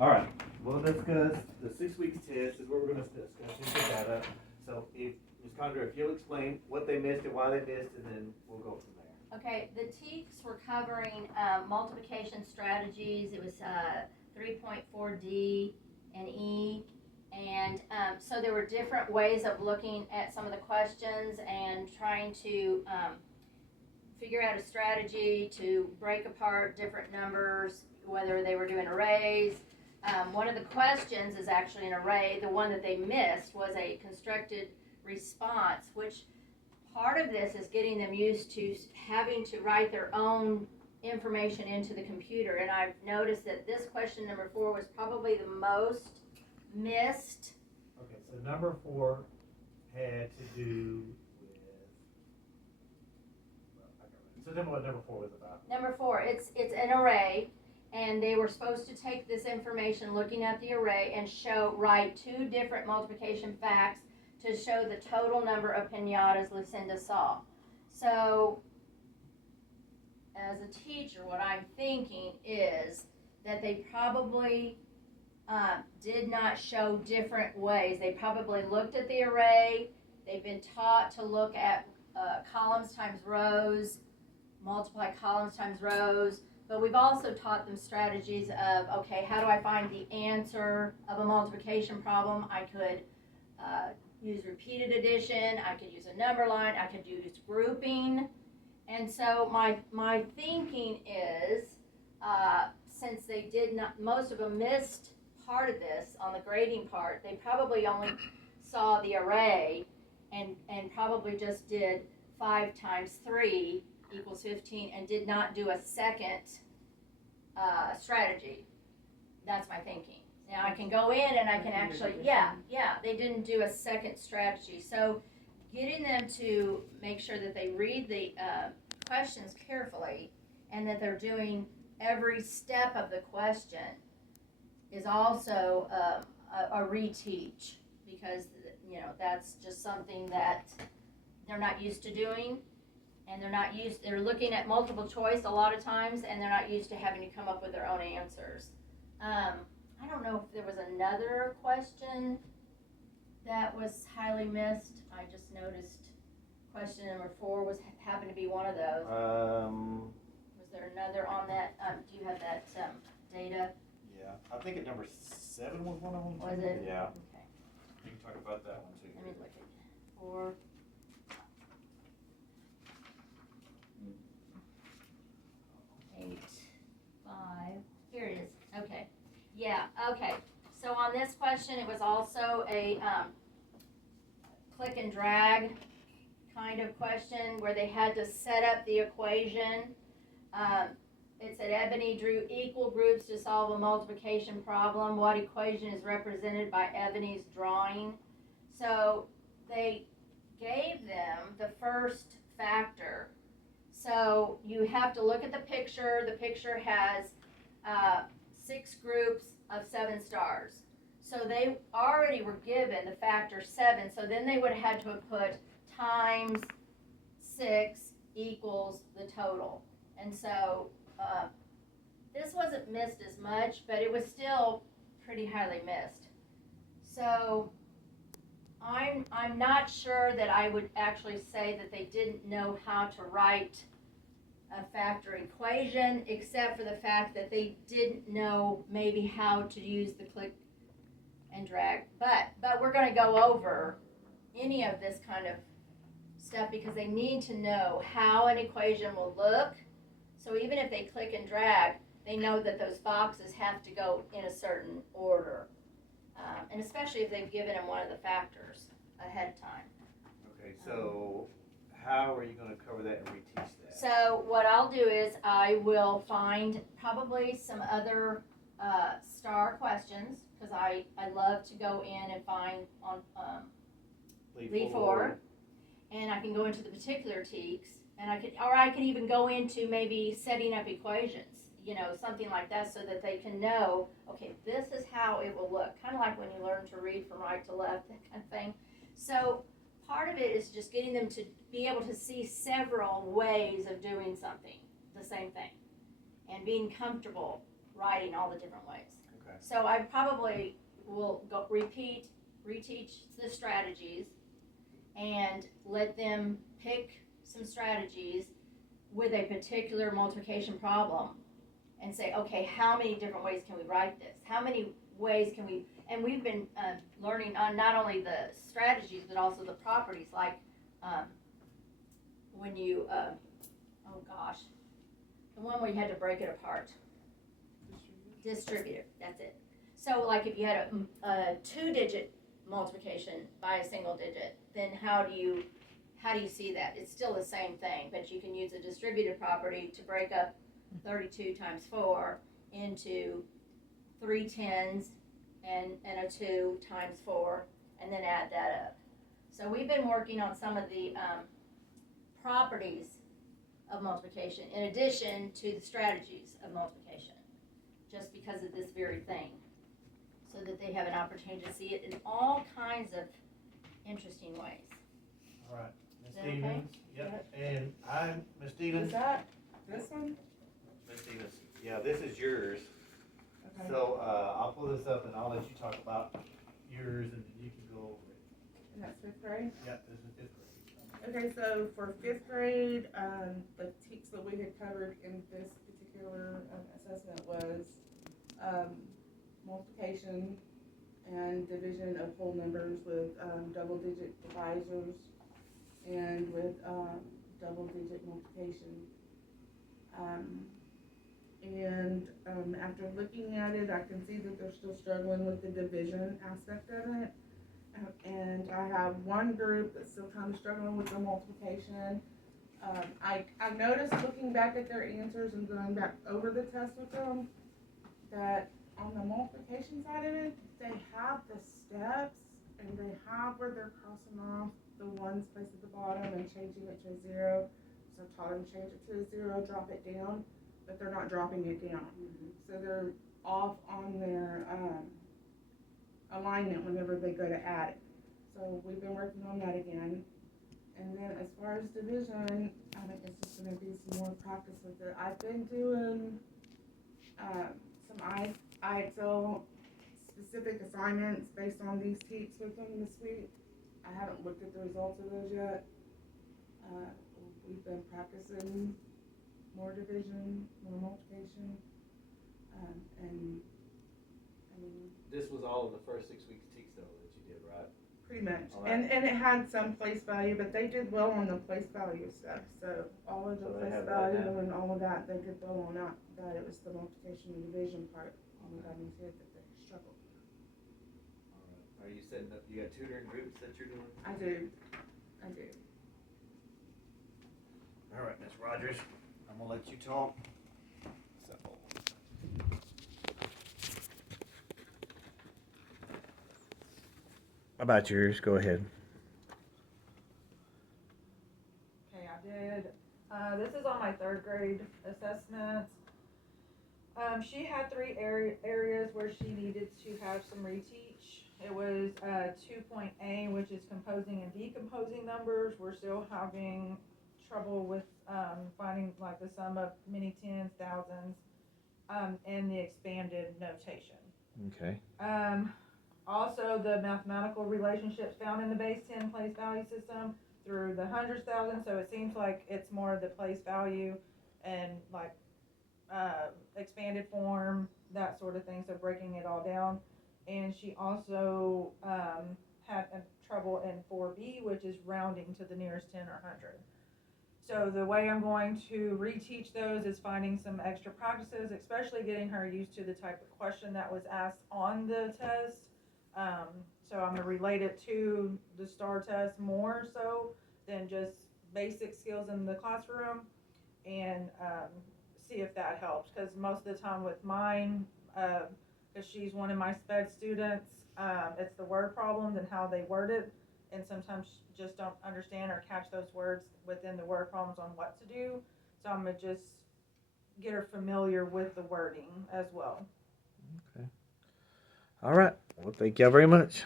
All right, we'll discuss the 6 weeks test is what we're gonna discuss the data. So if, Ms. Condra, if you'll explain what they missed and why they missed, and then we'll go from there. Okay, the TEKS were covering multiplication strategies. It was 3.4D and E. And so there were different ways of looking at some of the questions and trying to figure out a strategy to break apart different numbers, whether they were doing arrays. One of the questions is actually an array. The one that they missed was a constructed response, which part of this is getting them used to having to write their own information into the computer. And I've noticed that this question number 4 was probably the most missed. Okay, so number 4 had to do with, so tell me what number 4 was about. Number 4, it's an array, and they were supposed to take this information looking at the array and write 2 different multiplication facts to show the total number of piñatas Lucinda saw. So, as a teacher, what I'm thinking is that they probably did not show different ways. They probably looked at the array. They've been taught to look at columns times rows, multiply columns times rows, but we've also taught them strategies of, okay, how do I find the answer of a multiplication problem? I could use repeated addition, I could use a number line, I could use grouping. And so my thinking is, since they did not, most of them missed part of this on the grading part, they probably only saw the array and probably just did 5 times 3 equals 15 and did not do a second strategy. That's my thinking. Now I can go in and I can actually, they didn't do a second strategy. So getting them to make sure that they read the questions carefully and that they're doing every step of the question is also a reteach, because that's just something that they're not used to doing, and they're looking at multiple choice a lot of times, and they're not used to having to come up with their own answers. I don't know if there was another question that was highly missed. I just noticed question number 4 happened to be one of those. Was there another on that? Do you have that data? Yeah, I think at number 7 was one of them. Was it? Yeah. Okay. You can talk about that one too. Let me look at 4. Eight, 5. Here it is. Okay. Yeah. Okay. So on this question, it was also a click and drag kind of question where they had to set up the equation. It said Ebony drew equal groups to solve a multiplication problem. What equation is represented by Ebony's drawing? So they gave them the first factor. So you have to look at the picture. The picture has 6 groups of 7 stars. So they already were given the factor 7. So then they would have had to have put times 6 equals the total. And so this wasn't missed as much, but it was still pretty highly missed. So I'm not sure that I would actually say that they didn't know how to write a factor equation, except for the fact that they didn't know maybe how to use the click and drag. But we're going to go over any of this kind of stuff because they need to know how an equation will look. So even if they click and drag, they know that those boxes have to go in a certain order. And especially if they've given them one of the factors ahead of time. Okay, so how are you going to cover that and reteach that? So what I'll do is I will find probably some other star questions, because I love to go in and find on Lead 4, and I can go into the particular TEKS, and I can even go into maybe setting up equations, something like that, so that they can know, okay, this is how it will look, kind of like when you learn to read from right to left, that kind of thing. So part of it is just getting them to be able to see several ways of doing something, the same thing, and being comfortable writing all the different ways. Okay. So I probably will reteach the strategies and let them pick some strategies with a particular multiplication problem and say, okay, how many different ways can we write this? How many ways can we, and we've been learning on not only the strategies, but also the properties, like when you, oh gosh, the one where you had to break it apart. Distributor, that's it. So like if you had a 2-digit multiplication by a single digit, then how do you see that? It's still the same thing, but you can use a distributive property to break up 32 times 4 into 3 tens and a 2 times 4, and then add that up. So we've been working on some of the properties of multiplication in addition to the strategies of multiplication, just because of this very thing, so that they have an opportunity to see it in all kinds of interesting ways. All right, Ms. Is that okay? Stevens, yep, and I'm, Ms. Stevens. Is that this one? Ms. Stevens, yeah, this is yours. Okay. So, I'll pull this up and I'll let you talk about yours and then you can go over it. And that's 5th grade? Yeah, this is 5th grade. Okay, so for 5th grade, the teaks that we had covered in this particular assessment was multiplication and division of whole numbers with double-digit divisors and with double-digit multiplication. After looking at it, I can see that they're still struggling with the division aspect of it. And I have one group that's still kind of struggling with the multiplication. I noticed looking back at their answers and going back over the test with them that on the multiplication side of it, they have the steps and they have where they're crossing off the ones placed at the bottom and changing it to a 0. So I taught them to change it to a 0, drop it down, but they're not dropping it down. So they're off on their alignment whenever they go to add it. So we've been working on that again. And then as far as division, I think it's just going to be some more practice with it. I've been doing some IXL specific assignments based on these teaks with them this week. I haven't looked at the results of those yet. We've been practicing more division, more multiplication, and I mean, This was all of the first 6 weeks teaks though that you did, right? pretty much. All right. And it had some place value, but they did well on the place value stuff. So all of the So they place have that value now? and all of that, they did well on that. But it was the multiplication and division part on the government's head that they struggled. All right. Are you setting up, you got tutoring groups that you're doing? I do. All right, Ms. Rogers, I'm gonna let you talk. So. How about yours? Go ahead. Okay, I did. This is on my 3rd grade assessment. She had 3 areas where she needed to have some reteach. It was 2.A, which is composing and decomposing numbers. We're still having trouble with finding like the sum of many tens, thousands, and the expanded notation. Okay. Also, the mathematical relationships found in the base 10 place value system through the hundreds, thousands, so it seems like it's more of the place value and like expanded form, that sort of thing, so breaking it all down. And she also had trouble in 4B, which is rounding to the nearest 10 or 100. So the way I'm going to reteach those is finding some extra practices, especially getting her used to the type of question that was asked on the test. So I'm going to relate it to the STAR test more so than just basic skills in the classroom, and see if that helps. Because most of the time with mine, because she's one of my SPED students, it's the word problems and how they word it, and sometimes just don't understand or catch those words within the word problems on what to do. So I'm going to just get her familiar with the wording as well. Okay. All right. Well, thank y'all very much.